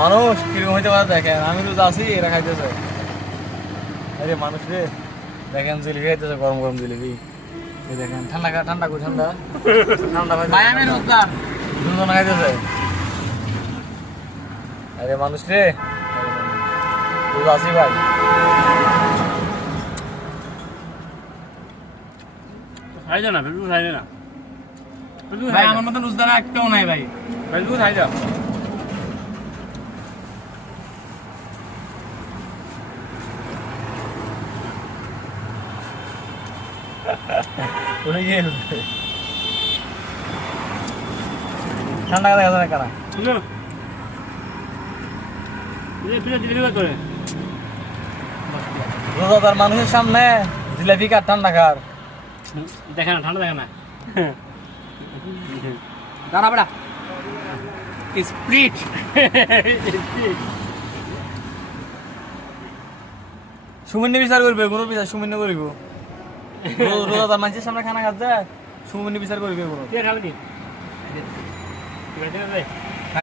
মানুষ কিরকম হইতে পারে দেখেন, আমি তো আছি এরা খাইতেছে। আরে মানুষ রে দেখেন জিলিপি খাইতেছে, গরম গরম জিলিপি। এই দেখেন ঠান্ডা ঠান্ডা কই ঠান্ডা ঠান্ডা ভাই আমি রোজদার দুজন খাইতেছে। আরে মানুষ রে তুই আছি ভাই। খাই যা না ফেসবুক খাই না ভাই আমার মতন রোজদার একটাও নাই ভাই। ফেসবুক খাই যা ঠান্ডা দেখা যায় কারা রোজাদার মানুষের সামনে জিলাপি কার ঠান্ডা খার দেখে না, ঠান্ডা দেখে না। দাঁড়া বেড়া স্প্রিট সুমিন্য বিচার করবে, কোনো বিচার সুমিন্য করিব। রোজাদার মানুষের সামনে খানা খাচ্ছে, সুমিন্য বিচার করবে কোনো। কে খালি